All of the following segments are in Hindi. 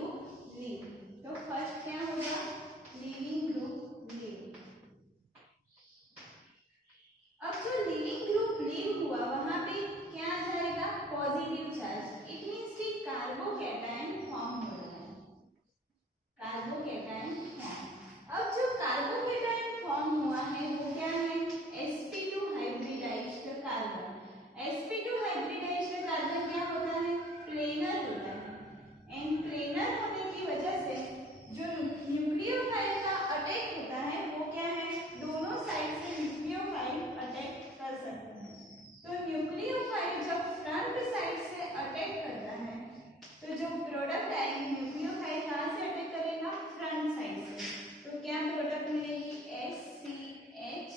Group leave. तो फर्स्ट क्या होगा, लीविंग ग्रुप लीव। अब जो लीविंग ग्रुप लीव हुआ वहां पे क्या आ जाएगा, पॉजिटिव चार्ज। इट मींस कि कार्बोकैटायन फॉर्म हो रहा है, कार्बोकैटायन फॉर्म। अब जो कार्बोकैटायन फॉर्म हुआ है वो क्या है, sp2 hybridised carbon. sp2 hybridised carbon क्या होता है, प्लेनर होता है। एंड प्लेनर होने की वजह से जो न्यूक्लियोफाइल का अटैक होता है वो क्या है, दोनों साइड से न्यूक्लियोफाइल अटैक कर सकता है। तो न्यूक्लियोफाइल जब फ्रंट साइड से अटैक करता है तो जो प्रोडक्ट आएगी, न्यूक्लियोफाइल कहाँ से अटैक करेगा, फ्रंट साइड से। तो क्या प्रोडक्ट मिलेगी, SCH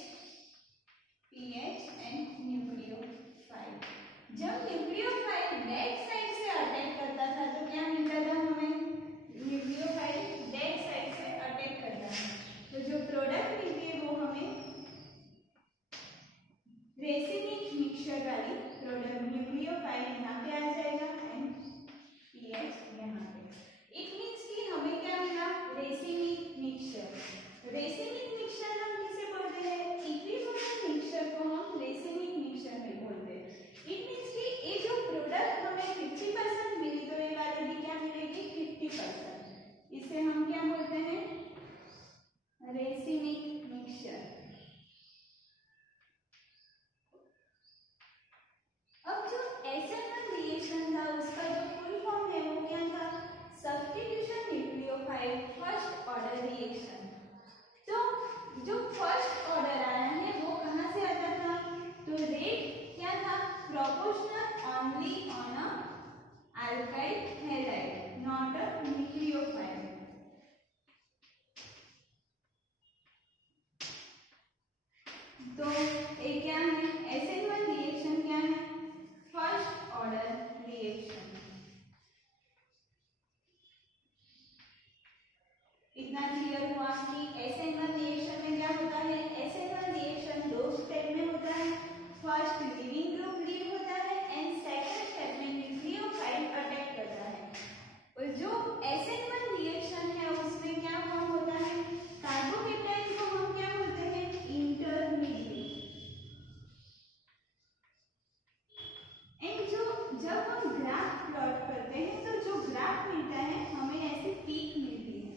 PH एंड न्यूक्लियोफाइल। जब न्यूक्लियोफाइल बैक साइड से अटैक करता था तो क्या मिलता था हमें, न्यूक्लियोफाइल बैक साइड से अटैक करता है तो जो प्रोडक्ट मिलती है वो हमें रेसिनिक मिक्सचर वाली प्रोडक्ट, न्यूक्लियोफाइल यहाँ पे आ जाएगा एंड पीएच यहाँ पे। इट मींस कि हमें क्या मिला, रेसिनिक मिक्सचर। रेसिनिक मिक्सचर हम किसे बोलते हैं, इक्विवेलेंट मिक्सचर को हम रेसिनिक मिक्सचर में बोलते हैं। इट मींस कि ये जो प्रोडक्ट हमें 50% मिली तो ये वाले भी क्या मिलेगी, 50%। इसे हम क्या बोलते हैं, रेसिनिक मिक्सचर। अब जो SN1 रिएक्शन था उसका जो फुल फॉर्म है वो क्या था, substitution nucleophile first order reaction. तो जो फर्स्ट ऑर्डर आया है वो कहाँ से आता था, तो रेट क्या था, proportional only on a alkyl halide not a nucleophile. तो ये क्या है, SN1 रिएक्शन क्या है, फर्स्ट ऑर्डर रिएक्शन। इतना क्लियर हुआ कि SN1 रिएक्शन में क्या होता है, SN1 रिएक्शन दो स्टेप में होता है। फर्स्ट लीविंग ग्रुप लीव होता है एंड सेकंड स्टेप में न्यूक्लियोफाइल अटैक करता है। और जो SN1 रिएक्शन है उसमें क्या फॉर्म होता है, कार्बोकैटायन को हम क्या बोलते हैं, इंटरमीडिएट। एंड जो जब हम ग्राफ प्लॉट करते हैं तो जो ग्राफ मिलता है हमें ऐसे पीक मिलती है।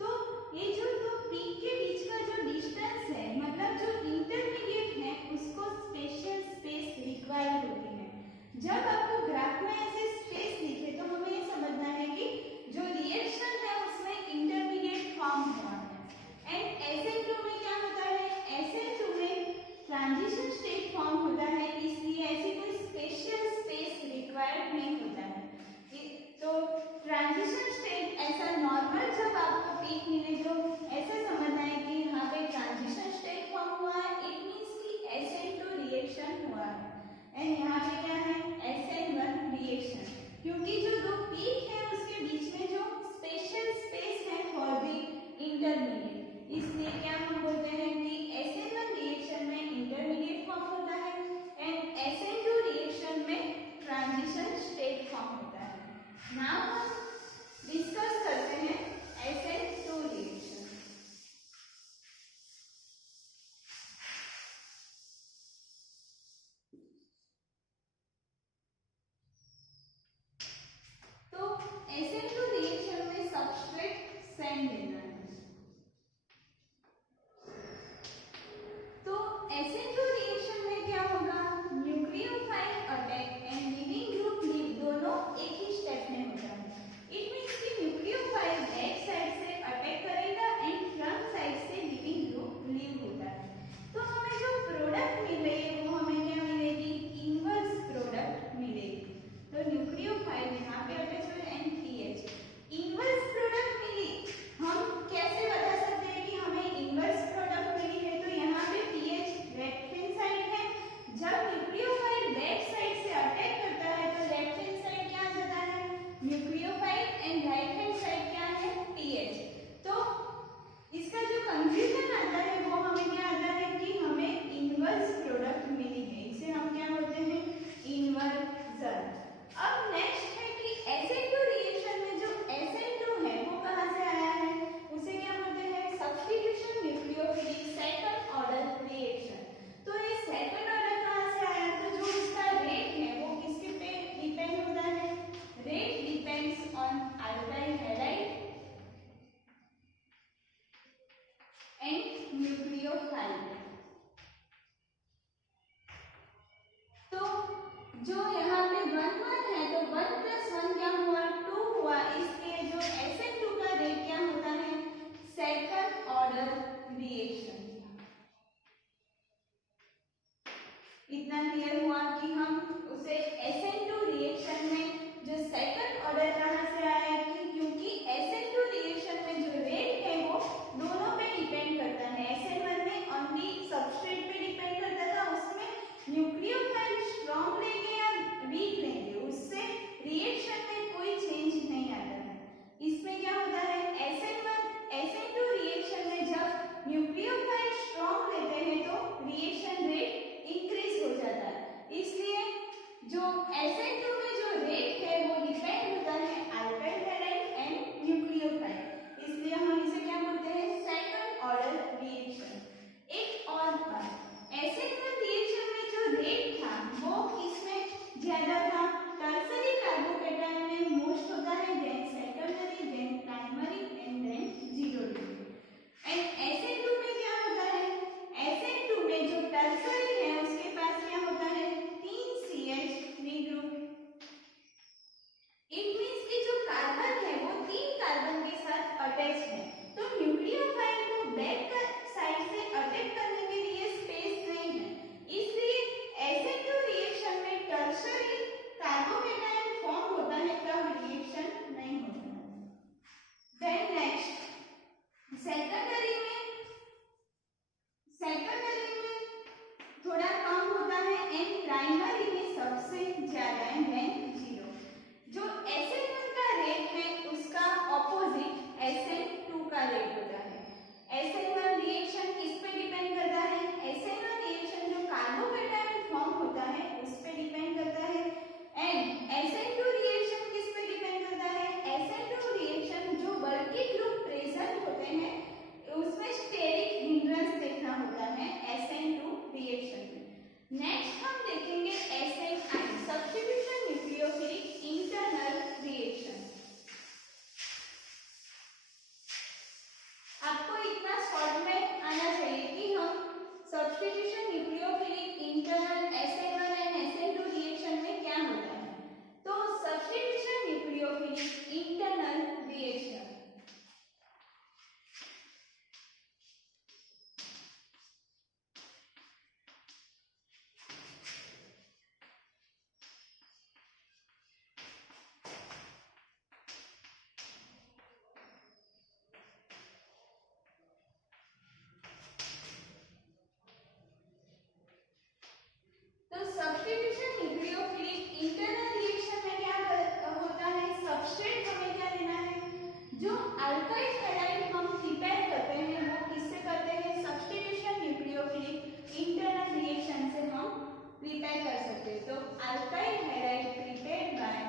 तो ये जो दो पीक के बीच का जो डिस्टेंस है, मतलब जो इंटरमीडिएट है उसको स्पेशल स्पेस रिक्वायर होती है। जब आपको ग्राफ में ऐसे स्पेस दिखे तो हमें ये समझना है कि जो रिएक्शन है उसमें इंटरमीडिएट फॉर्म हुआ है। एंड SN2 में क्या होता है, SN2 में ट्रांजिशन स्टेट फॉर्म होता है, इसलिए ऐसी कोई स्पेशल स्पेस रिक्वायर्ड नहीं होता है। तो ट्रांजिशन स्टेट ऐसा नॉर्मल जब आपको पीक मिले तो ऐसे समझना है कि यहाँ पे ट्रांजिशन स्टेट फॉर्म हुआ है, इट मींस कि SN2 रिएक्शन हुआ है। एंड यहाँ पे क्या है, SN1 रिएक्शन। क्योंकि जो दो पीक है उसके बीच में जो स्पेशल स्पेस है फॉर द इंटरमीडिएट, इसलिए क्या हम बोलते हैं कि SN1 रिएक्शन में इंटरमीडिएट फॉर्म होता है एंड SN2 रिएक्शन में ट्रांजिशन स्टेट फॉर्म होता है। नाउ हम डिस्कस करते हैं SN2 रिएक्शन। तो SN2 रिएक्शन में सबस्ट्रेट सेंड लेना है। तो SN2 रिएक्शन में क्या होगा, nucleophile attack and leaving group leave दोनों एक ही स्टेप में होता है। इट मींस कि न्यूक्लियोफाइल बैक साइड से अटैक करेगा एंड फ्रंट साइड से लीविंग ग्रुप लीव होता है। तो हमें जो प्रोडक्ट मिल रही है वो हमें क्या मिलेगी, इनवर्स प्रोडक्ट मिलेगी। तो न्यूक्लियोफाइल यहाँ पे अटैच हुए एंड पीएच, इनवर्स प्रोडक्ट मिली। हम न्यूक्लियोफाइल। तो जो यहाँ पे 1 1 है तो 1 + 1 क्या हुआ 2 हुआ, इसलिए जो SN2 का रेट क्या होता है सेकंड ऑर्डर रिएक्शन। इतना क्लियर हुआ कि हम उसे SN2 रिएक्शन में जो सेकंड ऑर्डर कहाँ से आया है क्योंकि SN2 रिएक्शन में जो रेट है वो दोनों पे डिपेंड करता है। SN1 में ओनली सबस्ट्रेट पे डिपेंड करता था, उसमें न्यूक्लियोफाइल स्ट्रॉन्ग लेंगे या वीक लेंगे उससे रिएक्शन में कोई चेंज नहीं आता है। इसमें क्या होता है SN2 रिएक्शन में जब न्यूक्लियोफाइल स्ट्रॉन्ग लेते हैं तो रिएक्शन रेट इंक्रीज हो जाता है, इसलिए जो SN2 में जो रेट है वो डिपेंड होता है अल्काइल हैलाइड एंड न्यूक्लियोफाइल, इसलिए हम इसे क्या बोलते हैं सेकंड ऑर्डर रिएक्शन। एक और बात, SN1 रिएक्शन में जो रेट था वो किसमें ज्यादा था टर्सरी कार्बोकेटायन में मोस्ट होता है, then secondary, then primary and then zero degree. And SN2 में क्या होता है SN2 में जो टर्सरी है उसके पास क्या होता है 3 CH3 ग्रुप। इट मींस कि जो कार्बन है वो 3 कार्बन के साथ अटैच है, तो न्यूक्लियोफाइल को बैक साइड से अटैक करने के लिए स्पेस नहीं है, इसलिए SN2 रिएक्शन में टर्सरी कार्बोकेटायन फॉर्म होता है तब रिएक्शन नहीं होता है। देन नेक्स्ट सेकेंडरी में थोड़ा कम होता है एंड प्राइमरी में सबसे ज्यादा है देन जीरो। जो SN1 का रेट है उसका ऑपोजिट SN2 का रेट होता है। SN1 रिएक्शन किस पे डिपेंड करता है SN1 रिएक्शन जो कार्बोकेटायन फॉर्म होता है उस पे डिपेंड करता है, एंड SN2 रिएक्शन किस पे डिपेंड करता है SN2 रिएक्शन जो बल्कि ग्रुप प्रेजेंट होते हैं उसमें स्टेरिक हिंड्रेंस देखना होता है SN2 रिएक्शन में। नेक्स्ट हम देखेंगे SNI substitution nucleophilic internal reaction. आपको इतना शॉर्ट में आना चाहिए कि हम substitution nucleophilic internal SN1 and SN2 reaction में क्या होता है। तो substitution nucleophilic internal reaction substitution nucleophilic internal reaction में क्या होता है सबस्ट्रेट हमें क्या लेना है जो अल्काइल हैलाइड हम प्रिपेयर करते हैं वो किससे करते हैं सब्स्टिट्यूशन न्यूक्लियोफिलिक इंटरनल रिएक्शन से हम प्रिपेयर कर सकते हैं। तो alkyl halide prepared by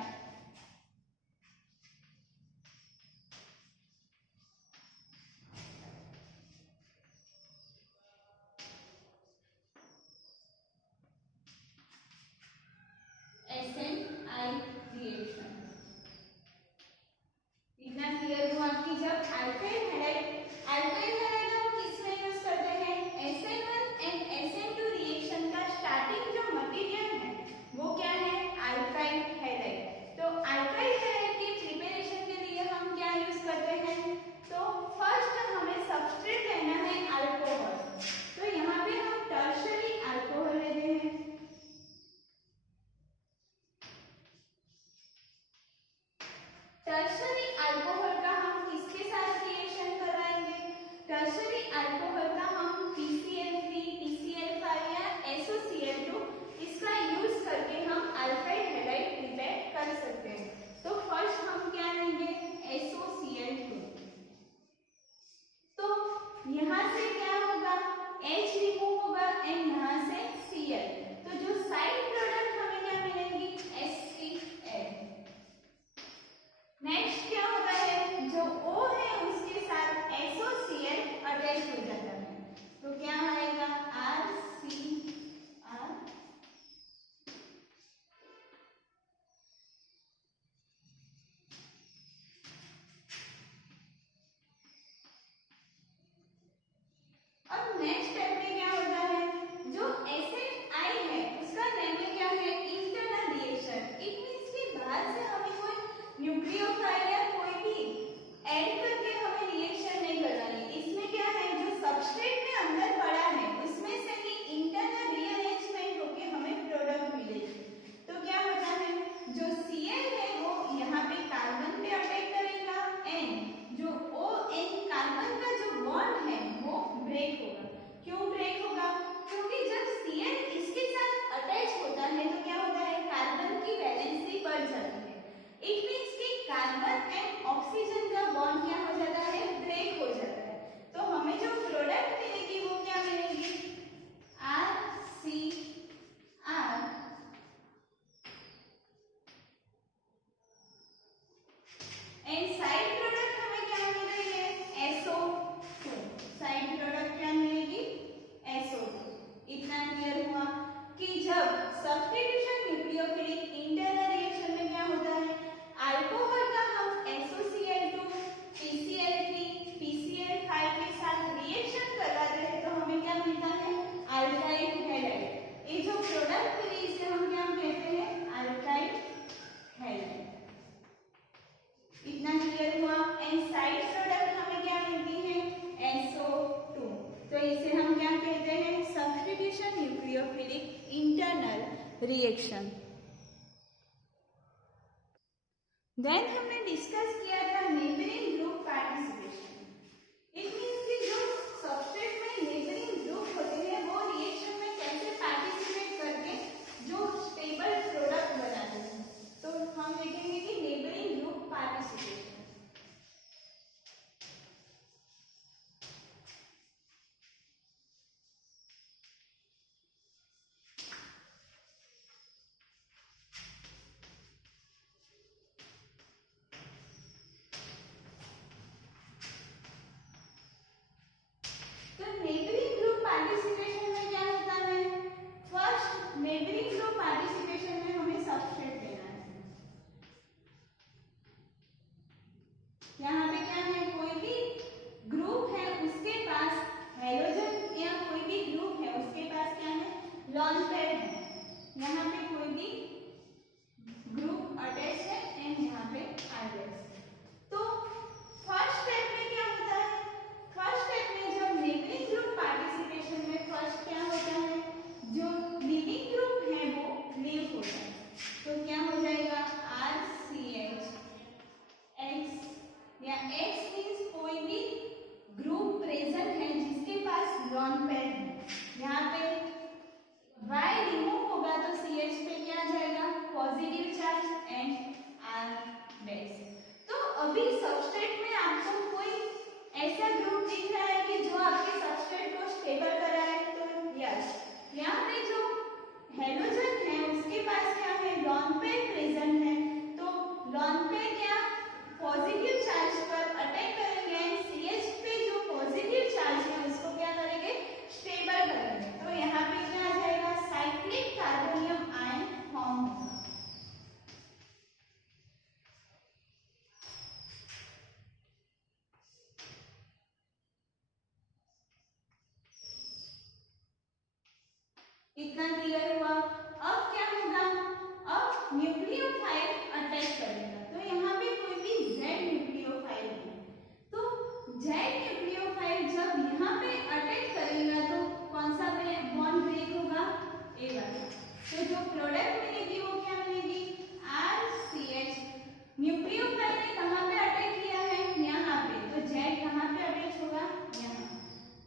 SNI reaction. इतना क्लियर हुआ कि जब अल्काइल हैलाइड हम किसमें यूज करते हैं SN1 एंड SN2 रिएक्शन का स्टार्टिंग जो मटेरियल है वो क्या है अल्काइल हैलाइड। तो अल्काइल हैलाइड की प्रिपरेशन के लिए हम क्या यूज करते हैं तो फर्स्ट हमें सबस्ट्रेट लेना है अल्कोहल, तो यहाँ पे हम टर्शरी अल्कोहल लेते हैं। टर्शरी अल्कोहल का हम किसके साथ रिएक्शन कराएंगे टर्शरी अल्कोहल का हम PCl3 रिएक्शन। देन हमने डिस्कस किया था neighbouring group participation. It means कि जो सबस्ट्रेट में नेबरिंग ग्रुप होते हैं वो रिएक्शन में कैसे पार्टिसिपेट करके जो स्टेबल प्रोडक्ट बनाते हैं। तो हम देखेंगे कि नेबरिंग ग्रुप पार्टिसिपेशन। पार्टिसिपेशन में क्या होता है? फर्स्ट नेबरिंग ग्रुप पार्टिसिपेशन में हमें सबस्ट्रेट लेना है। यहाँ पे क्या है, कोई भी ग्रुप है उसके पास हैलोजन या कोई भी ग्रुप है उसके पास क्या है, लॉन पेयर है। यहाँ पे कोई भी ग्रुप अटैच है एंड यहाँ पे आइडेस। तो फर्स्ट स्टेप में क्या होता है, फर्स्ट स्टेप में जब नेबरिंग ग्रुप पार्टिसिपेशन में फर्स्ट क्या होता है, जो लीविंग ग्रुप है वो लीव होता है। तो क्या हो जाएगा, RCH X या X मीन्स कोई भी ग्रुप प्रेजेंट है जिसके पास लॉन पेयर है। यहाँ पे Y रिमूव होगा तो CH पे क्या आ जाएगा, positive charge and R dash. तो अभी सबस्ट्रेट में आपको कोई ऐसा ग्रुप दिख रहा है कि जो आपके सबस्ट्रेट को स्टेबल कर रहा है, तो यस, यहाँ पे जो हैलोजन है उसके पास क्या है, लॉन पेयर प्रेजेंट है। तो लॉन पेयर क्या पॉजिटिव चार्ज पर अटैक करेंगे एंड CH पे जो पॉजिटिव चार्ज है उसको क्या करेंगे, स्टेबल करेंगे। तो यहाँ पे क्या आ जाएगा, साइक्लिक कार्बोनियम आयन फॉर्म होगा। इतना क्लियर हुआ। अब क्या होगा, अब न्यूक्लियोफाइल अटैक करेगा। तो यहाँ पे कोई भी Z न्यूक्लियोफाइल है, तो Z न्यूक्लियोफाइल जब यहाँ पे अटैक करेगा तो कौन सा बॉन्ड ब्रेक होगा, ए वाला। तो जो प्रोडक्ट मिलेगी वो क्या मिलेगी, RCH। न्यूक्लियोफाइल ने कहाँ पे अटैक किया है, यहाँ पे। तो Z कहाँ पे अटैच होगा, यहाँ।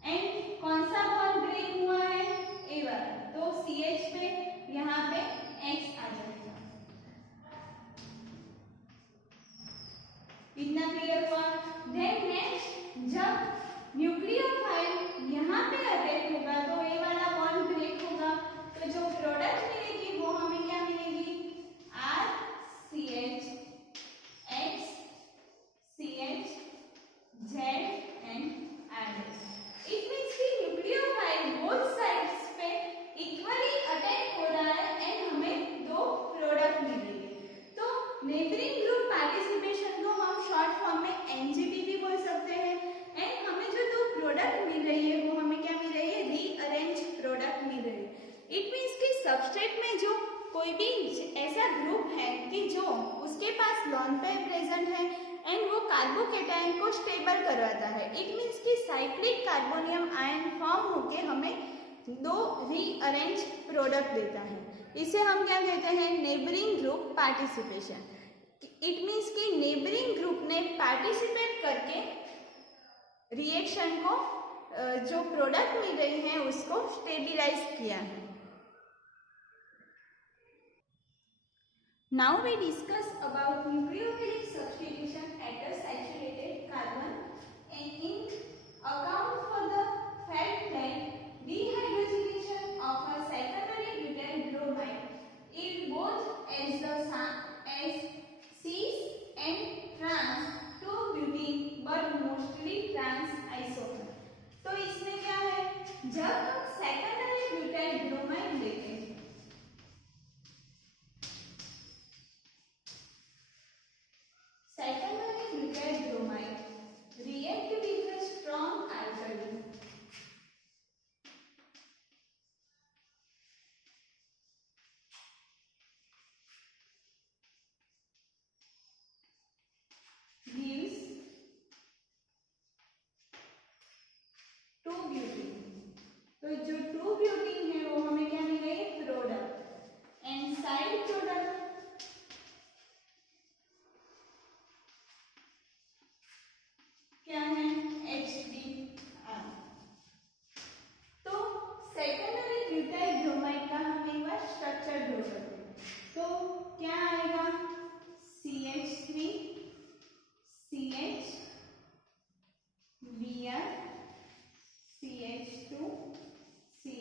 एंड कौन सा बॉन्ड ब्रेक हुआ है, ए वाला। तो CH पे यहाँ पे X आ जाएगा। इतना क्लियर हुआ। देन नेक्स्ट, जब न्यूक्लियोफाइल यहाँ पे अटैक होगा तो ए वाला बॉन्ड ब्रेक होगा। तो जो प्रोडक्ट मिलेगी वो हमें क्या मिलेगी, RCH X CH Z and R। It means कि न्यूक्लियोफाइल बोथ साइड्स पे इक्वली अटैक हो रहा है एंड हमें दो प्रोडक्ट मिलेंगे। तो नेबरिंग ग्रुप पार्टिसिपेशन को हम शॉर्ट फॉर्म में NGP भी बोल सकते हैं। एंड हमें जो दो प्रोडक्ट मिल रही है वो हमें क्या मिल रही है, रीअरेंज प्रोडक्ट मिल रही है। इट मीन्स कि सबस्ट्रेट में जो कोई भी ऐसा ग्रुप है कि जो उसके पास लॉन पेयर प्रेजेंट है एंड वो कार्बोकेटायन को स्टेबल करवाता है। इट मीन्स कि साइक्लिक कार्बोनियम आयन फॉर्म होके हमें दो रीअरेंज प्रोडक्ट देता है। इसे हम क्या कहते हैं, neighbouring group participation. It means कि नेबरिंग ग्रुप ने पार्टिसिपेट करके रिएक्शन को जो प्रोडक्ट मिल रही है उसको स्टेबिलाइज किया है। Now we discuss about nucleophilic substitution at a saturated carbon and in account for the fact that dehydrogenation of a secondary butyl bromide is both as cis and trans 2-butene but mostly trans isomer। तो इसमें क्या है, जब हम सेकेंडरी ब्यूटाइल ब्रोमाइड लेते हैं, सेकेंडरी ब्यूटाइल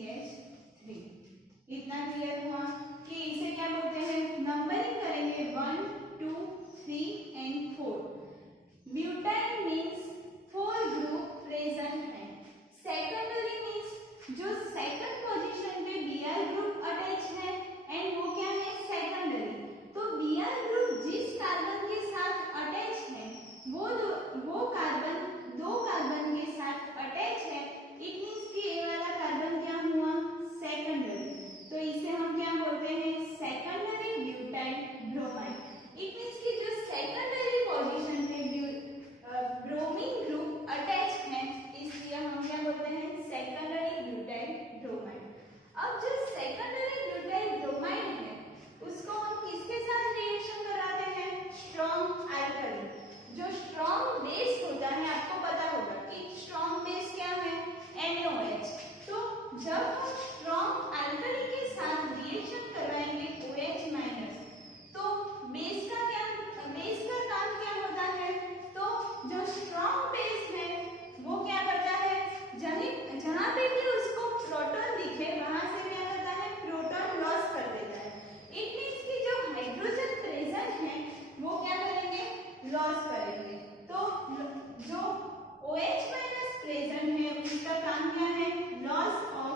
CH3। इतना क्लियर हुआ कि इसे क्या बोलते हैं, नंबरिंग करेंगे 1 2 3 and 4। Butyl means 4 group present है। सेकेंडरी मीन्स जो सेकंड पोजीशन पे Br ग्रुप अटैच है एंड वो क्या है, सेकेंडरी। तो Br ग्रुप जिस कार्बन के साथ अटैच है वो कार्बन दो कार्बन के साथ अटैच है, इट मीन्स कि ये वाला कार्बन क्या हुआ, सेकेंडरी। तो इसे हम क्या बोलते हैं, secondary butyl bromide. It means कि जो सेकेंडरी पोजीशन पे ब्रोमीन ग्रुप अटैच है, इसलिए हम क्या बोलते हैं, सेकेंडरी ब्यूटाइल ब्रोमाइड। अब जो सेकेंडरी ब्यूटाइल ब्रोमाइड है उसको हम किसके साथ रिएक्शन कराते हैं, स्ट्रॉन्ग अल्कली। जो स्ट्रॉन्ग बेस होता है, आपको पता होगा कि स्ट्रॉन्ग बेस क्या है, NaOH। तो जब हम स्ट्रॉन्ग अल्कली के साथ रिएक्शन कराएंगे OH-, तो बेस का काम क्या होता है, तो जो स्ट्रॉन्ग बेस है वो क्या करता है, जहां पे भी उसको प्रोटॉन दिखे वहां से क्या करता है, प्रोटॉन लॉस कर देता है। इट मींस कि जो हाइड्रोजन प्रेजेंट है वो क्या करेंगे, लॉस करेंगे। तो जो OH- प्रेजेंट है उसका काम क्या है, loss of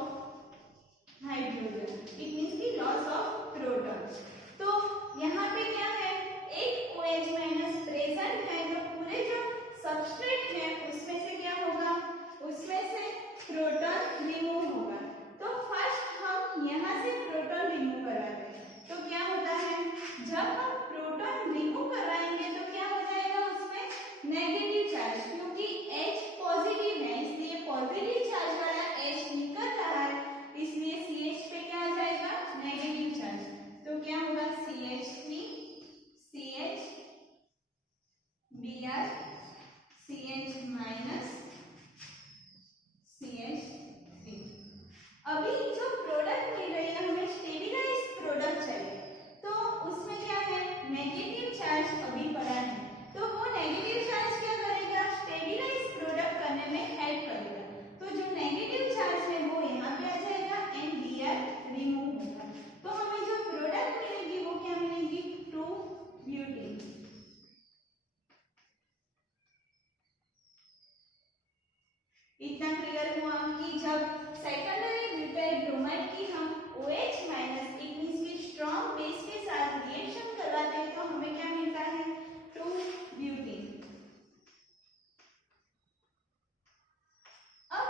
hydrogen. It means कि लॉस ऑफ प्रोटॉन। तो यहाँ पे क्या है, एक OH- प्रेजेंट है, तो पूरे जो सबस्ट्रेट है उसमें से क्या होगा, उसमें से प्रोटॉन रिमूव होगा। तो फर्स्ट हम यहाँ से प्रोटॉन रिमूव कराते हैं। तो क्या होता है, जब हम प्रोटॉन रिमूव कराएंगे तो क्या हो जाएगा, उसमें नेगेटिव चार्ज, क्योंकि H पॉजिटिव है इसलिए पॉजिटिव चार्ज वाला H निकल रहा है, इसलिए CH पे क्या आ जाएगा, नेगेटिव चार्ज। तो क्या होगा, CH3 CH Br CH- CH3। अभी जो प्रोडक्ट मिल रही है हमें स्टेबलाइज प्रोडक्ट चाहिए, तो उसमें क्या है, नेगेटिव चार्ज अभी पड़ा है, तो वो नेगेटिव चार्ज क्या करेगा, स्टेबलाइज प्रोडक्ट करने में हेल्प करेगा। तो जो नेगेटिव चार्ज है वो यहाँ पे आ जाएगा एंड Br रिमूव होगा। तो हमें जो प्रोडक्ट मिलेगी वो क्या मिलेगी, 2 ब्यूटेन। इतना क्लियर हुआ कि जब सेकेंडरी ब्यूटाइल ब्रोमाइड की हम OH- इट मींस कि स्ट्रॉन्ग बेस के साथ रिएक्शन करवाते हैं तो हमें क्या मिलता है, 2 ब्यूटेन। अब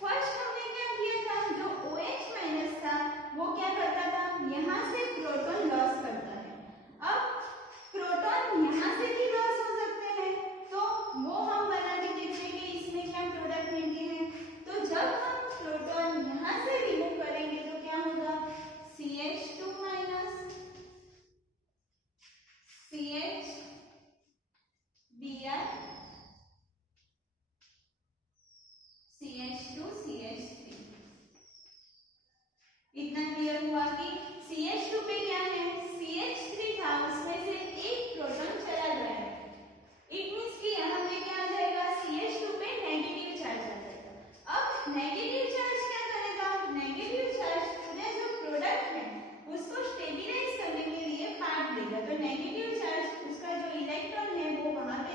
फर्स्ट हमने क्या किया था, जो OH- था वो क्या करता था, यहाँ से प्रोटॉन लॉस करता है। अब प्रोटॉन यहाँ से भी लॉस हो सकते हैं, तो वो हम बना के देखते हैं कि इसमें क्या प्रोडक्ट मिलती है। तो जब हम प्रोटॉन यहाँ से रिमूव करेंगे तो क्या होगा, CH2- CH Br CH2 CH3। इतना क्लियर हुआ कि CH2 पे क्या है, CH3 था उसमें से एक प्रोटॉन चला गया है। इट मींस कि यहाँ पे क्या आ जाएगा, CH2 पे नेगेटिव चार्ज आ जाएगा। अब नेगेटिव चार्ज क्या करेगा, नेगेटिव चार्ज पूरे जो प्रोडक्ट है उसको स्टेबलाइज करने के लिए काट देगा। तो नेगेटिव चार्ज उसका जो इलेक्ट्रॉन है वो वहां पे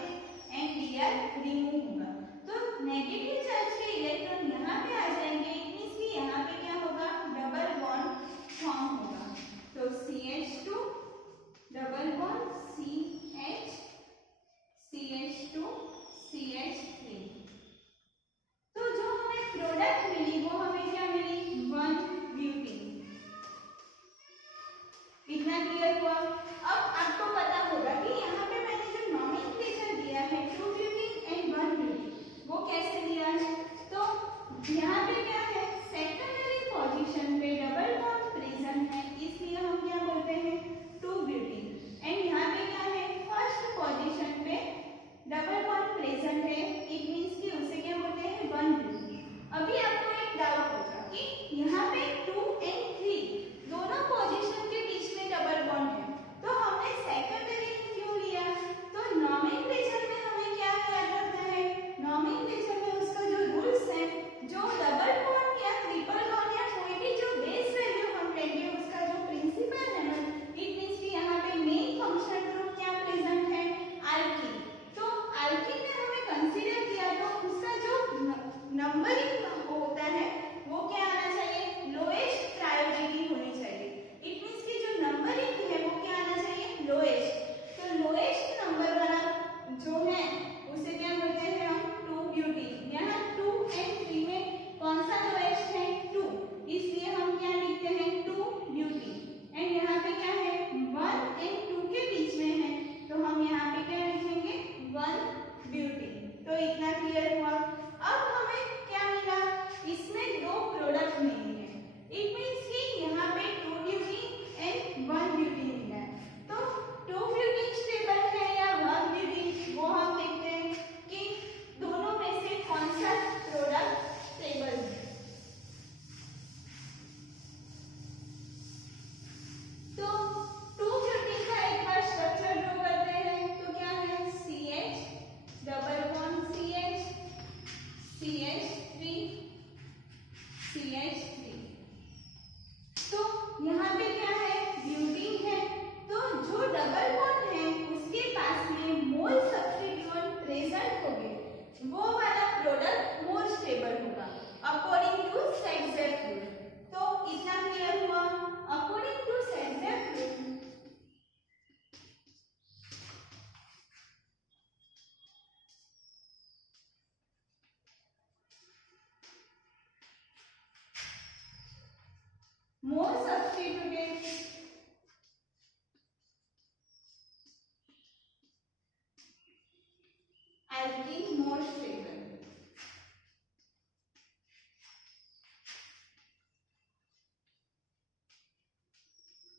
एंड Br रिमूव होगा। तो नेगेटिव चार्ज के इलेक्ट्रॉन यहाँ पे आ जाएंगे, इट मींस कि यहाँ पे क्या होगा, डबल बॉन्ड फॉर्म होगा। तो CH2 double bond CH CH2 CH3। तो जो हमें प्रोडक्ट मिली वो हमें क्या मिली, 1 ब्यूटेन। इतना क्लियर हुआ। अब आपको पता होगा कि यहाँ पे मैंने जो नॉमेनक्लेचर दिया है 2 ब्यूटेन एंड 1 ब्यूटेन, वो कैसे दिया है। तो यहाँ पे क्या है, सेकेंडरी पोजीशन पे डबल बॉन्ड प्रेजेंट है, इसलिए हम क्या बोलते हैं, 2 ब्यूटेन। एंड यहाँ पे क्या है, फर्स्ट पोजीशन पे डबल बॉन्ड प्रेजेंट है, इट मींस कि उसे क्या बोलते हैं, 1 ब्यूटेन। अभी आपको एक डाउट होगा कि यहाँ पे 2 एंड 3 दोनों पोजीशन के बीच में डबल बॉन्ड है, तो हमने सेकेंडरी क्यों लिया। तो नॉमेनक्लेचर में हमें क्या याद रखना है, नॉमेनक्लेचर में उसका जो रूल्स है, जो डबल बॉन्ड या ट्रिपल बॉन्ड या क्लियर हुआ। अब हमें क्या मिला, इसमें दो प्रोडक्ट मिली है। इट मीन्स कि यहाँ पे 2 ब्यूटीन एंड 1 ब्यूटीन मिला है। तो 2 ब्यूटीन स्टेबल है या 1 ब्यूटीन, वो हम देखते हैं कि दोनों में से कौन सा प्रोडक्ट स्टेबल है। तो 2 ब्यूटीन का एक बार स्ट्रक्चर ड्रॉ करते हैं। तो क्या है, CH double bond CH CH3 CH3। तो यहाँ पे क्या है, ब्यूटीन है। तो जो डबल बॉन्ड है उसके पास में मोल सब्स्टिट्यूएंट प्रेजेंट होंगे, वो वाला प्रोडक्ट मोर स्टेबल होगा अकॉर्डिंग टू सेडजेफ रूल। तो इतना क्लियर हुआ। According to Saytzeff rule more substituted alkene more stable।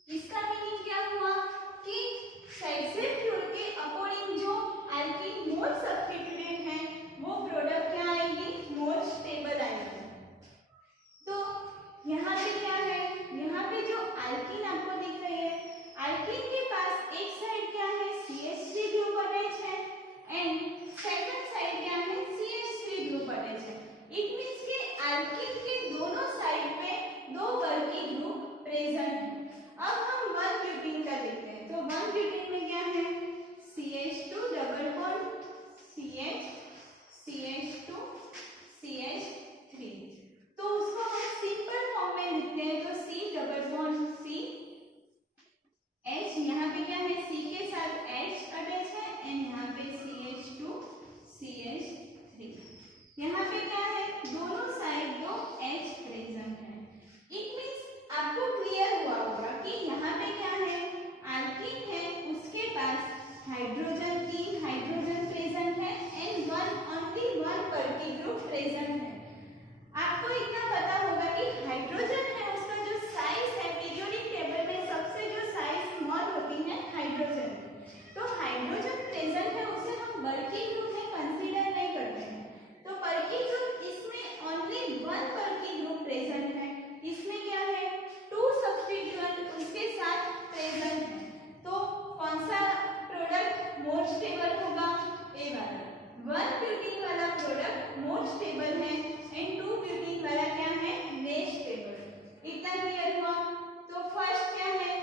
इसका मीनिंग क्या हुआ कि सेडजेफ रूल के अकॉर्डिंग जो एल्कीन मोर सब्स्टिट्यूटेड है वो प्रोडक्ट क्या आएगी, मोर स्टेबल आएगी। तो यहाँ पे क्या है, यहाँ पे जो एल्कीन आपको दिख रही है, एल्कीन के पास एक साइड क्या है, CH3 ग्रुप अटैच है एंड सेकंड साइड क्या है, CH3 ग्रुप अटैच है। इट मींस कि एल्कीन के दोनों साइड पे दो वर्किंग ग्रुप प्रेजेंट है। अब हम 1 ब्यूटीन का देखते हैं। तो 1 ब्यूटीन में क्या है, CH2 double bond CH CH2 CH3। तो उसको हम सिंपल फॉर्म में लिखते हैं। तो C double bond C H, यहाँ पे क्या है, C के साथ H अटैच है एंड यहाँ पे CH2 CH3। यहाँ पे क्या है, दोनों साइड दो H प्रेजेंट है। इट मींस आपको क्लियर हुआ होगा कि यहाँ पे क्या है, एल्कीन है, उसके पास हाइड्रोजन 3 हाइड्रोजन प्रेजेंट है and only 1 party group present है। आपको इतना पता होगा कि हाइड्रोजन है, उसका जो साइज है पीरियोडिक टेबल में सबसे जो साइज स्मॉल होती है हाइड्रोजन। तो हाइड्रोजन प्रेजेंट है, उसे हम बल्कि ग्रुप में कंसीडर नहीं करते हैं। तो बल्कि ग्रुप, इसमें ओनली 1 बल्कि ग्रुप प्रेजेंट है। इसमें क्या है, 2 सब्स्टिट्यूएंट उसके साथ प्रेजेंट है। तो कौन सा प्रोडक्ट मोर स्टेबल होगा, ए वाला। 1 ब्यूटीन वाला प्रोडक्ट मोर स्टेबल है एंड 2 ब्यूटीन वाला क्या है, लेस स्टेबल। इतना क्लियर हुआ। तो फर्स्ट क्या है,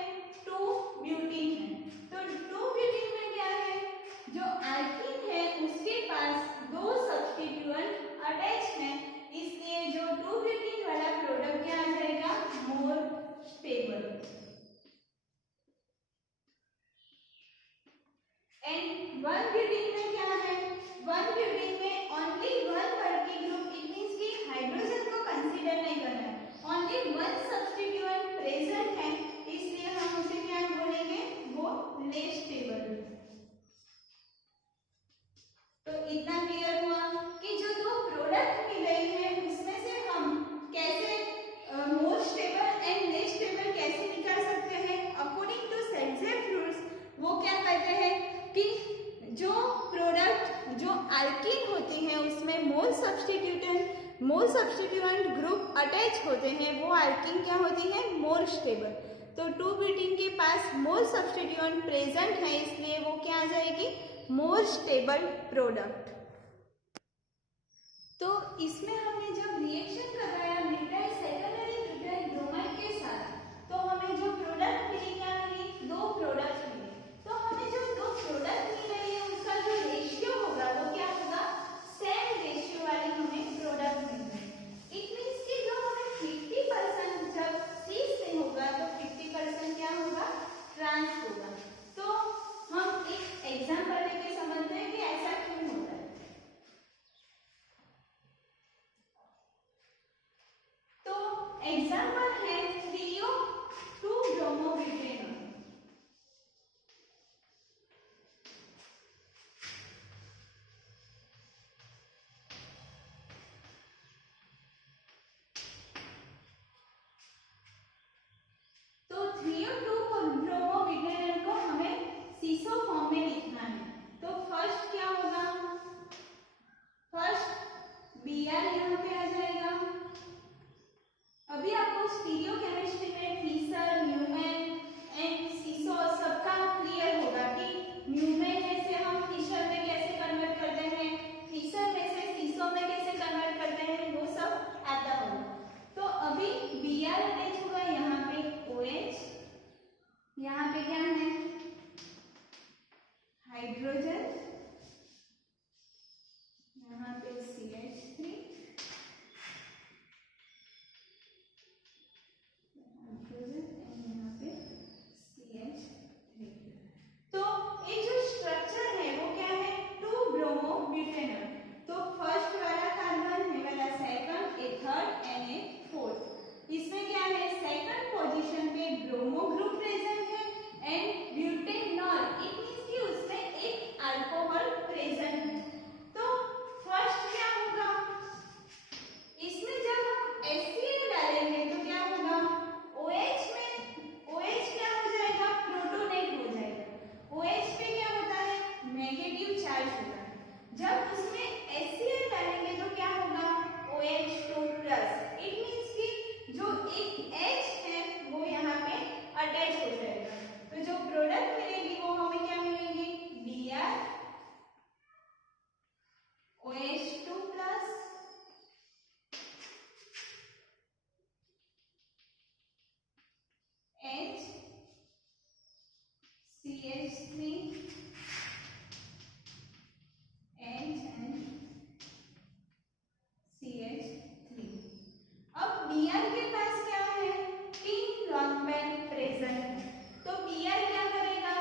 2 ब्यूटीन है। तो 2 ब्यूटीन में क्या है, जो एल्कीन है उसके पास 2 सब्स्टिट्यूएंट अटैच है, इसलिए जो 2 ब्यूटीन वाला प्रोडक्ट क्या आ जाएगा, मोर स्टेबल। एंड 1 ब्यूटीन में क्या है, 1 ब्यूटीन में only 1 party group, it means कि हाइड्रोजन को कंसीडर नहीं करना है, ओनली 1 सब्स्टिट्यूएंट प्रेजेंट है, इसलिए हम उसे क्या बोलेंगे, वो लेस स्टेबल। तो इतना क्लियर हुआ कि जो दो प्रोडक्ट मिल रही है उसमें से हम कैसे more stable and less stable कैसे निकाल सकते हैं। अकॉर्डिंग टू सेडजेफ रूल्स वो क्या कहते हैं कि जो प्रोडक्ट जो एल्कीन होती है उसमें मोल सब्स्टिट्यूएंट ग्रुप अटैच होते हैं, वो एल्कीन क्या होती है, मोर स्टेबल। तो 2 ब्यूटीन के पास मोल सब्स्टिट्यूएंट प्रेजेंट है, इसलिए वो क्या आ जाएगी, मोर स्टेबल प्रोडक्ट। तो इसमें हमने जब रिएक्शन कराया ब्यूटाइल सेकेंडरी ब्यूटाइल ब्रोमाइड के साथ, तो हमें जो प्रोडक्ट मिली क्या मिली, 2 प्रोडक्ट मिले। तो हमें जो 2 प्रोडक्ट मिल रही है उसका जो रेशियो होगा वो क्या होगा, सेम रेशियो वाली हमें प्रोडक्ट मिल रही है। इट मींस कि जो हमें 50% जब C से होगा तो 50% क्या होगा, ट्रांस होगा। तो हम एक एग्जांपल लेके समझते हैं कि ऐसा क्यों होता है। तो एग्जांपल है थ्रियो 2 ब्रोमोब्यूटेनॉल। अभी आपको स्टीरियो केमिस्ट्री में फीसर, न्यूमैन एंड सीसो सबका क्लियर होगा कि न्यूमैन में से हम फिशर में कैसे कन्वर्ट करते हैं, फीसर में से सीसो में कैसे कन्वर्ट करते हैं, वो सब आता होगा। तो अभी Br अटैच होगा यहाँ पे OH, यहाँ पे क्या है हाइड्रोजन, यहाँ पे CH3 हाइड्रोजन एंड यहाँ पे CH3। तो ये जो स्ट्रक्चर है वो क्या है 2-ब्रोमो-ब्यूटेनॉल। तो फर्स्ट वाला कार्बन है वाला second, A third and A fourth. इसमें क्या है सेकंड पोजीशन पे ब्रोमो ग्रुप प्रेजेंट है एंड ब्यूटेनॉल, इट मींस कि उसमें एक अल्कोहल प्रेजेंट है। तो फर्स्ट क्या होगा, इसमें जब हम HCl डालेंगे तो क्या होगा OH में OH क्या हो जाएगा प्रोटोनेट हो जाएगा। OH पे क्या होता है नेगेटिव चार्ज होता है। जब उसमें HCl डालेंगे तो क्या होगा OH2 प्लस, इट मींस कि जो एक H है वो यहाँ पे अटैच हो जाएगा। तो जो प्रोडक्ट मिलेगी वो हमें क्या मिलेगी Br OH2 plus H CH3 H and CH3। अब Br के पास क्या है 3 लॉन्ग बैन प्रेजेंट है। तो Br क्या करेगा,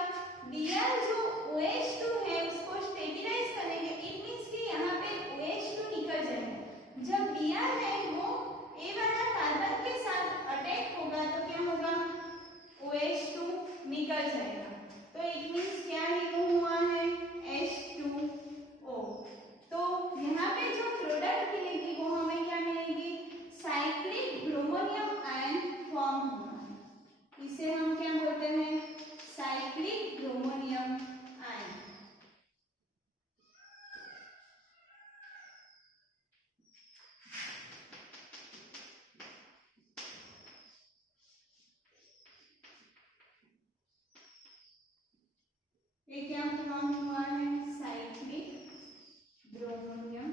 Br जो OH2 है उसको स्टेबलाइज करेंगे, इट मींस कि यहाँ पे OH2 निकल जाएगा। जब Br है वो ए वाला कार्बन के साथ अटैक होगा तो क्या होगा OH2 निकल जाएगा। तो इट मींस क्या रिमूव हुआ है H2O। तो यहाँ पे जो प्रोडक्ट मिलेगी वो हमें क्या मिलेगी साइक्लिक ब्रोमोनियम आयन फॉर्म होगा। इसे हम क्या बोलते हैं साइक्लिक ब्रोमोनियम आयन। ये क्या फॉर्म हुआ है साइक्लिक ब्रोमोनियम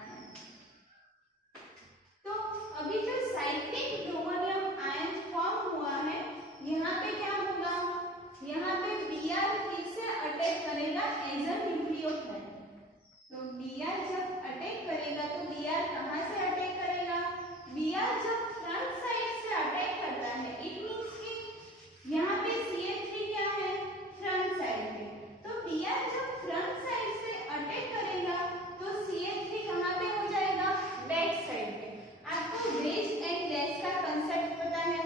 आयन। तो अभी जो साइक्लिक ब्रोमोनियम आयन फॉर्म हुआ है यहाँ पे क्या होगा, यहाँ पे Br फिर से अटैक करेगा एज अ न्यूक्लियोफाइल। तो Br जब अटैक करेगा तो Br कहाँ से अटैक करेगा, Br जब फ्रंट साइड से अटैक करता है इट मींस कि यहाँ पे CH3 क्या है फ्रंट साइड पे। तो Br जब फ्रंट साइड से अटैक करेगा तो CH3 कहाँ पे हो जाएगा बैक साइड पे। आपको वेज एंड लेस का कंसेप्ट पता है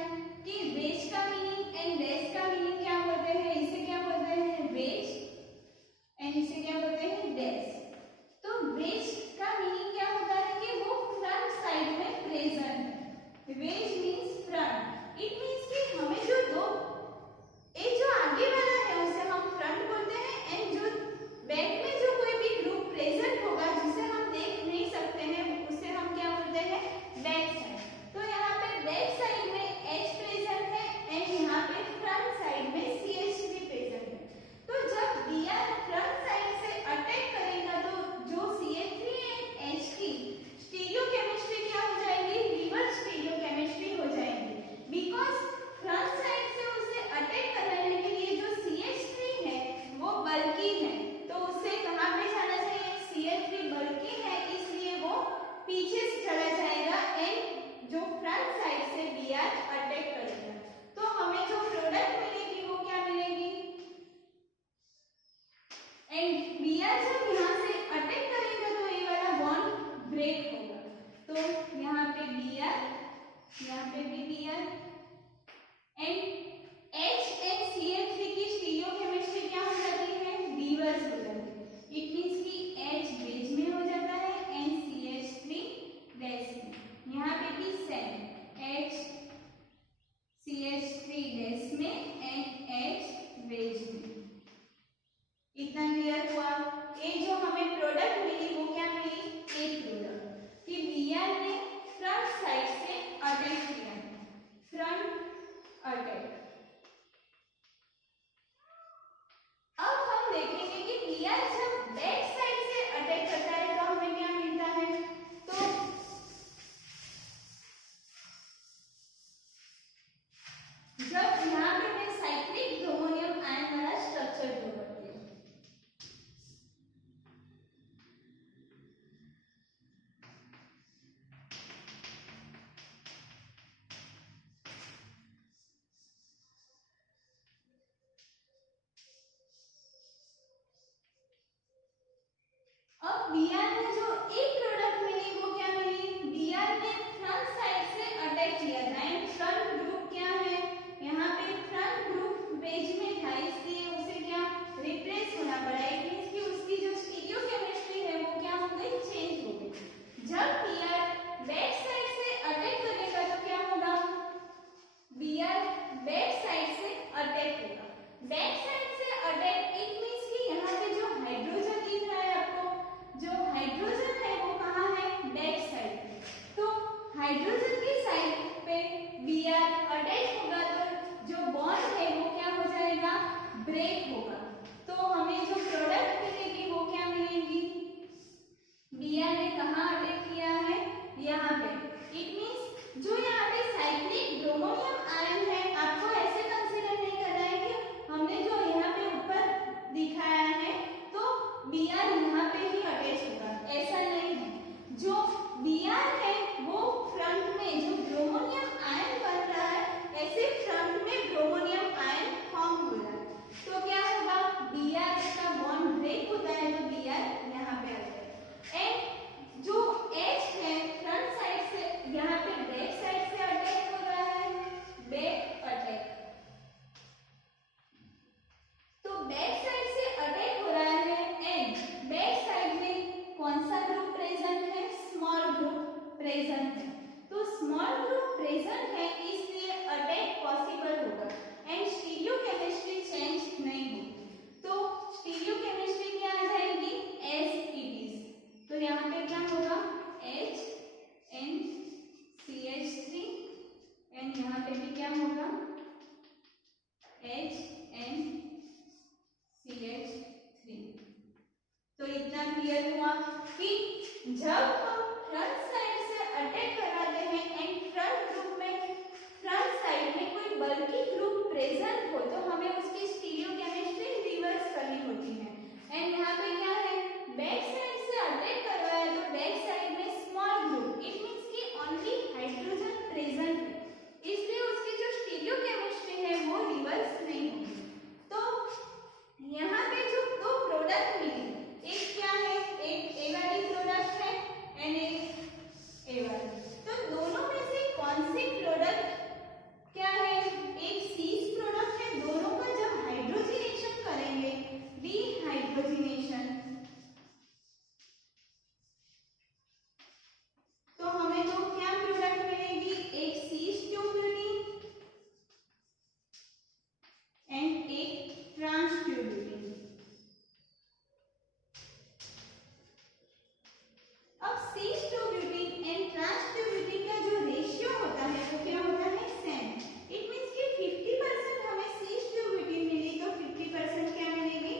कि वेज का मीनिंग एंड लेस का मीनिंग क्या बोलते हैं, इसे क्या बोलते हैं वेज एंड इसे क्या बोलते हैं लेस। तो वेज का मीनिंग क्या होता है कि वो फ्रंट साइड में प्रेजेंट है। Wedge means front, it means कि हमें जो दो एक जो आगे वाला है उसे हम फ्रंट बोलते हैं एंड जो बैक में जो कोई भी ग्रुप प्रेजेंट होगा जिसे हम देख नहीं सकते हैं उसे हम क्या बोलते हैं बैक साइड। तो यहाँ पे बैक साइड में H प्रेजेंट है एंड यहाँ पे फ्रंट साइड में CH3 प्रेजेंट है। तो जब Br फ्रंट साइड से अटैक करेगा तो जो CH3 एंड H की स्टीरियो केमिस्ट्री क्या हो जाएगी रिवर्स स्टीरियो केमिस्ट्री हो जाएगी। बिकॉज फ्रंट साइड से उसे अटैक करने के लिए जो CH3 है वो बल्कि है, तो उसे कहाँ पे जाना चाहिए CH3 बल्कि है इसलिए वो पीछे से चला जाएगा एंड जो फ्रंट साइड से Br अटैक करेगा। तो हमें जो प्रोडक्ट मिलेगी वो क्या मिलेगी एंड Br जब यहाँ से अटैक करेगा तो ये वाला बॉन्ड ब्रेक होगा। तो यहाँ पे Br, यहाँ पे भी Br and H and CH3 की स्टीरियो केमिस्ट्री क्या हो जाती है रिवर्स हो जाती है। इट मींस कि H बेस में हो जाता है एंड CH3 बेस में। यहाँ पे भी सेम H CH3 बेस में एंड H बेस में। इतना क्लियर हुआ। ये जो हमें प्रोडक्ट मिली वो क्या मिली एक प्रोडक्ट। कि Br ने फ्रंट साइड से अटैक किया, फ्रंट अटैक। अब हम देखेंगे कि Br जब बैक साइड से अटैक करता है तो हमें क्या मिलता है। तो जब यहाँ पे मैं साइक्लिक ब्रोमोनियम आयन वाला स्ट्रक्चर ड्रॉ करती हूँ, अब Br ने जो एक प्रोडक्ट मिली वो क्या मिली, Br ने फ्रंट साइड से अटैक किया था एंड फ्रंट ग्रुप क्या है, यहाँ पे फ्रंट ग्रुप पेज में था इसलिए उसे क्या रिप्लेस होना पड़ा। इट मींस कि उसकी जो स्टीरियोकेमिस्ट्री है वो क्या हो गई, चेंज हो गई। जब Br बैक साइड से अटैक करेगा तो क्या होगा, Br बैक साइड से अटैक होगा। बैक साइड से अटैक इट मींस कि यहाँ पे जो हाइड्रोजन दिख रहा है आपको, जो हाइड्रोजन है वो कहाँ है, बैक साइड पे। तो हाइड्रोजन की साइड पे Br अटैच होगा तो जो बॉन्ड है वो क्या हो जाएगा, ब्रेक होगा। तो हमें जो प्रोडक्ट मिलेगी वो क्या मिलेगी, Br ने कहाँ अटैक किया है, यहाँ पे। इट मींस जो यहाँ पे साइक्लिक ब्रोमोनियम आयन है, आपको ऐसे कंसीडर नहीं करना है कि हमने जो यहाँ पे ऊपर दिखाया है तो Br यहाँ पे ही अटैच होगा, ऐसा नहीं है। जो Br है वो फ्रंट में जो ब्रोमोनियम आयन बन रहा है, ऐसे फ्रंट में ब्रोमोनियम आयन फॉर्म हो रहा है। तो क्या होगा, Br का बॉन्ड ब्रेक होता है तो Br यहाँ पे आ जाएगा। एंड जो H है फ्रंट साइड से यहाँ पे बैक साइड से अटैक हो रहा है, बैक अटैक। तो बैक साइड से अटैक हो रहा है एंड बैक साइड में कौन सा ग्रुप प्रेजेंट है, स्मॉल ग्रुप प्रेजेंट है। तो स्मॉल ग्रुप प्रेजेंट है इसलिए अटैक पॉसिबल होगा एंड स्टीरियोकेमिस्ट्री चेंज नहीं होगी। तो स्टीरियोकेमिस्ट्री क्या आ जाएगी, एज इट इज। तो यहाँ पे क्या होगा, HNCH3 एंड यहाँ पे भी क्या होगा, HNCH3। तो इतना क्लियर हुआ कि जब हम फ्रंट साइड से अटैक कराते हैं एंड फ्रंट साइड में कोई बल्कि ग्रुप प्रेजेंट हो तो हमें उसकी स्टीरियोकेमिस्ट्री रिवर्स करनी होती है। एंड यहाँ पे क्या है, बैक साइड से अटैक कर रहा है तो बैक साइड में स्मॉल ग्रुप, इट मींस कि ओनली हाइड्रोजन प्रेजेंट है, इसलिए उसकी जो स्टीरियोकेमिस्ट्री है वो रिवर्स नहीं होगी। तो यहाँ पे जो दो प्रोडक्ट मिली, एक क्या है, एक ए वाली प्रोडक्ट है एंड एक ए वाली। तो दोनों में से कौन सी प्रोडक्ट क्या है, एक सीस प्रोडक्ट है। दोनों का जब हाइड्रोजिनेशन करेंगे, डीहाइड्रोजिनेशन, तो हमें दो क्या प्रोडक्ट मिलेगी, एक सीस ट्यूब्यूलिन एंड एक ट्रांस ट्यूब्यूलिन। अब सीस ट्यूब्यूलिन एंड ट्रांस ट्यूब्यूलिन का जो रेशियो होता है वो क्या होता है, सेम। इट मींस कि 50% हमें सीस ट्यूब्यूलिन मिली तो 50% क्या मिलेगी,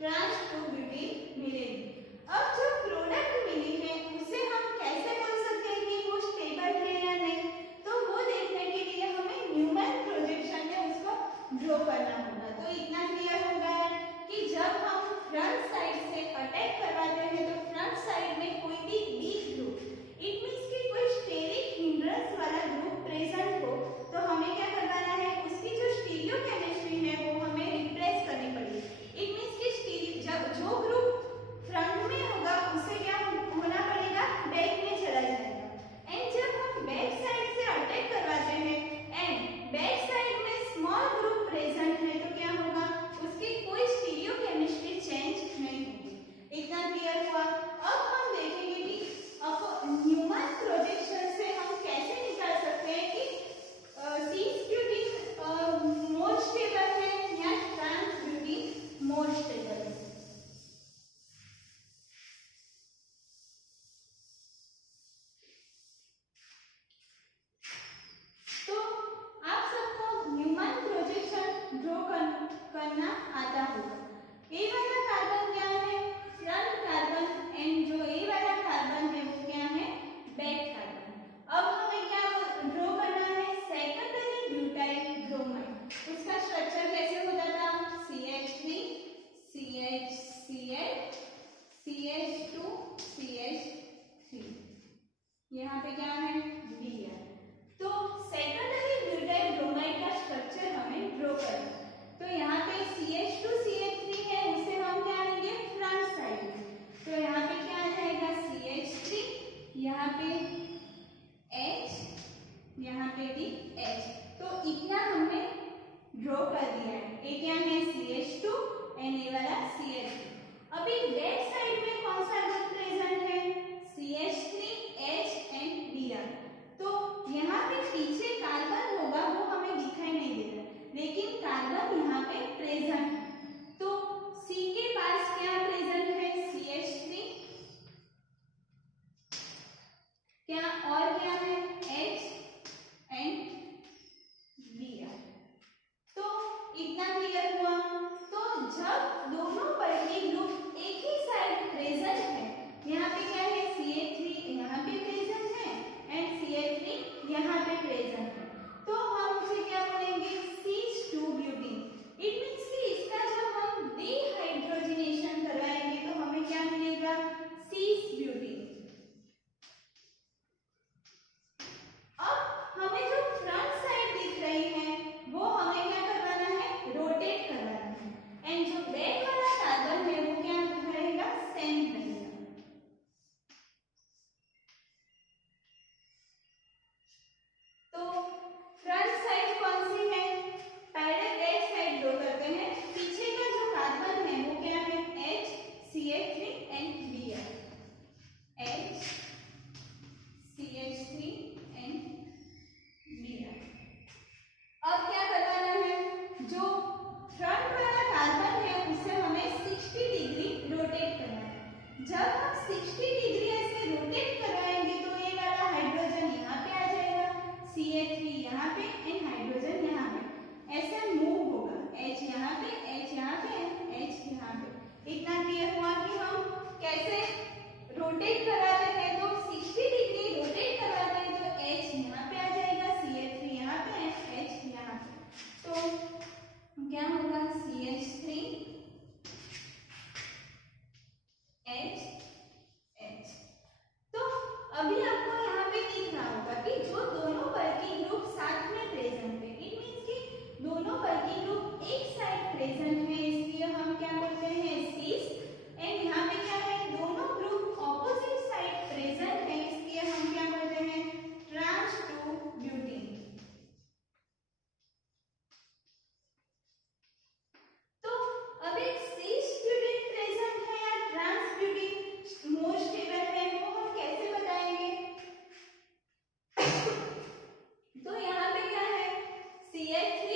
ट्रांस ट्यूब्यूलिन मिलेगी। अब जो प्रोडक्ट मिली है उसे हम कैसे बोल सकते हैं कि वो स्टेबल है या नहीं, तो वो देखने के लिए हमें न्यूमैन प्रोजेक्शन में उसको ड्रॉ करना होगा। तो इतना क्लियर हो गया है कि जब हम फ्रंट साइड से अटैक करवाते हैं तो फ्रंट साइड में कोई भी वीक ग्रुप, इट मींस कि कोई स्टेरिक हिंड्रेंस वाला ग्रुप प्रेजेंट हो तो हमें क्या करवाना है, उसकी जो स्टीरियोकेमिस्ट्री है वो हमें रिप्लेस करनी पड़ेगी। इट मींस कि जब जो ग्रुप फ्रंट में होगा उसे क्या होना पड़ेगा, बैक में चला जाएगा। एंड जब हम बैक साइड से अटैक करवाते हैं एंड बैक साइड में स्मॉल ग्रुप प्रेजेंट है तो क्या होगा, उसकी कोई स्टीरियोकेमिस्ट्री चेंज नहीं होगी। CH2 CH3, यहाँ पे क्या है Br। तो सेकेंडरी ब्यूटाइल ब्रोमाइड का स्ट्रक्चर हमें ड्रॉ करना है। तो यहाँ पे CH2 CH3 है, उसे हम क्या लेंगे फ्रंट साइड में। तो यहाँ पे क्या आ जाएगा CH3, यहाँ पे H, यहाँ पे भी H। तो इतना हमने ड्रॉ कर दिया है। ये क्या है CH2 एंड ये वाला CH3। अभी बैक साइड में कौन सा ग्रुप प्रेजेंट है CH3 H एंड Br। तो यहाँ पे पीछे कार्बन होगा वो हमें दिखाई नहीं दे रहा, लेकिन कार्बन यहाँ पे प्रेजेंट है। तो C के पास क्या प्रेजेंट है CH3, क्या और क्या है H एंड Br। तो इतना क्लियर हुआ। तो जब दोनों बल्कि ग्रुप एक ही साइड प्रेजेंट है, यहाँ पे क्या है CH3 यहाँ पे प्रेजेंट है एंड CH3 यहाँ पे प्रेजेंट है, तो हम उसे क्या बोलेंगे cis2 ब्यूटीन। इट मीन्स कि इसका जब हम डिहाइड्रोजनेशन करवाएंगे तो हमें क्या मिलेगा cis ब्यूटीन। अब हमें जो फ्रंट साइड दिख रही है वो हमें क्या करवाना है रोटेट करवाना है, एंड जो बैक वाला कार्बन है वो क्या रहेगा सेम रहेगा। तो फ्रंट साइड कौन सी है, पहले बैक साइड ड्रॉ करते हैं। पीछे का जो कार्बन है वो क्या है H CH3 and Br, H CH3 and Br। अब क्या करवाना है, जो फ्रंट वाला कार्बन है उसे हमें 60 डिग्री रोटेट करना है। जब हम 60 डिग्री ऐसे रोटेट करवाएंगे तो ये वाला हाइड्रोजन यहाँ पे आ जाएगा, CH3 यहाँ पे एंड हाइड्रोजन यहाँ पे ऐसे मूव होगा, H यहाँ पे H यहाँ पे H यहाँ पे। इतना क्लियर हुआ कि हम कैसे रोटेट कराते हैं। तो 60 डिग्री रोटेट कराते हैं तो H यहाँ पे आ जाएगा, CH3 यहाँ पे H यहाँ पे। तो क्या होगा CH3 H H। तो अभी आपको यहाँ पे दिख रहा होगा कि जो दोनों बल्कि ग्रुप साथ में प्रेजेंट है, इट मींस कि दोनों बल्कि ग्रुप एक साइड प्रेजेंट है, इसलिए हम क्या बोलते हैं cis। एंड यहाँ पे क्या है दोनों ग्रुप ऑपोजिट साइड प्रेजेंट है, इसलिए हम क्या बोलते हैं trans2 ब्यूटीन। तो अब एक cis ब्यूटीन प्रेजेंट है या ट्रांस ब्यूटीन मोर स्टेबल है वो हम कैसे बताएंगे। तो यहाँ पे क्या है CH3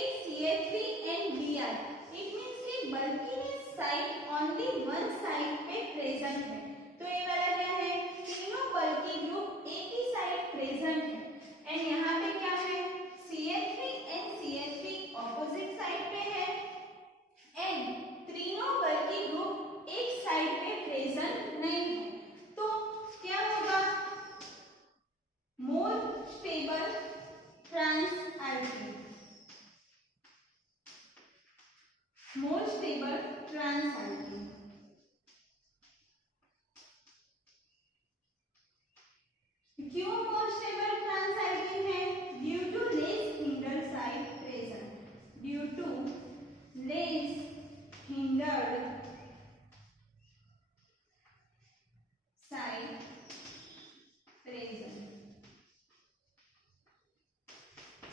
and Br। It means कि बल्कि साइड ओनली वन साइड पे प्रेजेंट है। तो ये वाला क्या है तीनों बल्कि ग्रुप एक ही साइड प्रेजेंट है, एंड यहाँ पे क्या है CH3 and CH3 opposite side पे है, एंड तीनों बल्कि ग्रुप एक साइड पे प्रेजेंट नहीं है। तो क्या होगा more stable trans alkene, more stable trans alkene. क्यों मोर स्टेबल ट्रांस एल्कीन है, due to less hindered side present, due to less hindered side present।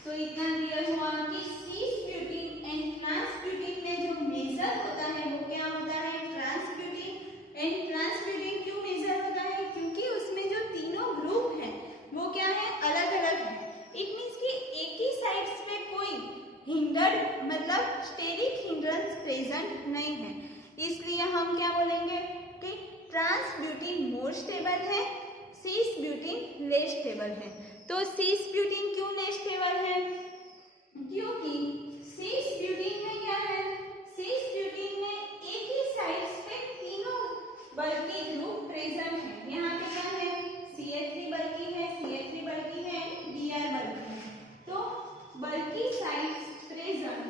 तो इतना क्लियर हुआ कि cis butene and trans butene में जो मेजर होता है वो क्या होता है trans butene. And trans butene क्यों मेजर होता है, क्योंकि उसमें जो तीनों ग्रुप हैं वो क्या है अलग अलग है। इट मींस कि एक ही साइड्स पे कोई हिंडर्ड मतलब स्टेरिक हिंड्रेंस प्रेजेंट नहीं है, इसलिए हम क्या बोलेंगे कि ट्रांस ब्यूटीन मोर स्टेबल है, cis ब्यूटीन लेस स्टेबल है। तो cis ब्यूटीन क्यों लेस स्टेबल है, क्योंकि cis ब्यूटीन में क्या है cis ब्यूटीन में एक ही साइड्स पे तीनों बल्कि ग्रुप प्रेजेंट है। यहाँ पे क्या है CH3 बल्कि है, CH3 बल्कि है, Br बल्कि है। तो बल्कि साइड्स प्रेजेंट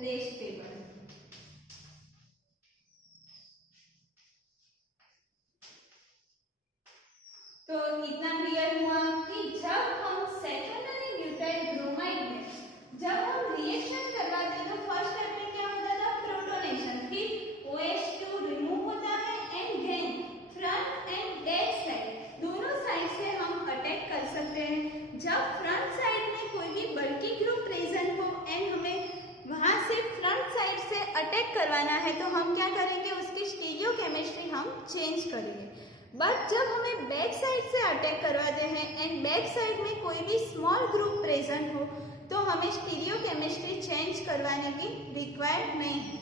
लेस स्टेबल। तो इतना क्लियर हुआ कि जब हम सेकेंडरी ब्यूटाइल ब्रोमाइड में जब हम रिएक्शन करवाते हैं तो फर्स्ट स्टेप में क्या होता था, प्रोटोनेशन, फिर OH2 रिमूव होता है and then front and back side दोनों साइड से हम अटैक कर सकते हैं। जब फ्रंट साइड में कोई भी बल्की ग्रुप प्रेजेंट हो एंड हमें वहां से फ्रंट साइड से अटैक करवाना है तो हम क्या करेंगे, उसकी स्टीरियोकेमिस्ट्री हम चेंज करेंगे। बट जब हमें बैक साइड से अटैक करवाते हैं एंड बैक साइड में कोई भी स्मॉल ग्रुप प्रेजेंट हो तो हमें स्टीरियोकेमिस्ट्री चेंज करवाने की रिक्वायर्ड नहीं है।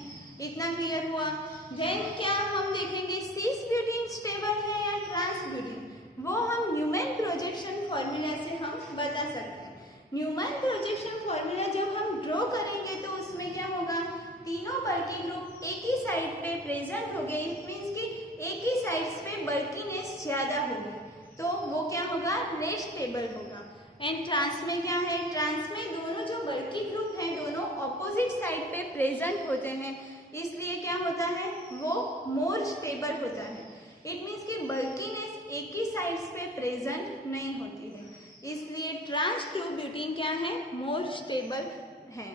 इतना क्लियर हुआ। देन क्या हम देखेंगे सिस ब्यूटीन स्टेबल है या ट्रांस ब्यूटीन, वो हम न्यूमैन प्रोजेक्शन फॉर्मूला से हम बता सकते हैं। न्यूमैन प्रोजेक्शन फॉर्मूला जब हम ड्रॉ करेंगे तो उसमें क्या होगा, तीनों बल्की ग्रुप एक ही साइड पे प्रेजेंट हो गए, इट मीन्स कि एक ही साइड्स पे बल्कीनेस ज्यादा होगा तो वो क्या होगा, लेस स्टेबल होगा। एंड ट्रांस में क्या है, ट्रांस में दोनों जो बल्की ग्रुप हैं दोनों ऑपोजिट साइड पे प्रेजेंट होते हैं, इसलिए क्या होता है, वो मोर स्टेबल होता है। इट मीन्स कि बल्कीनेस एक ही साइड्स पे प्रेजेंट नहीं होती है, इसलिए ट्रांस 2 ब्यूटीन क्या है, मोर स्टेबल है।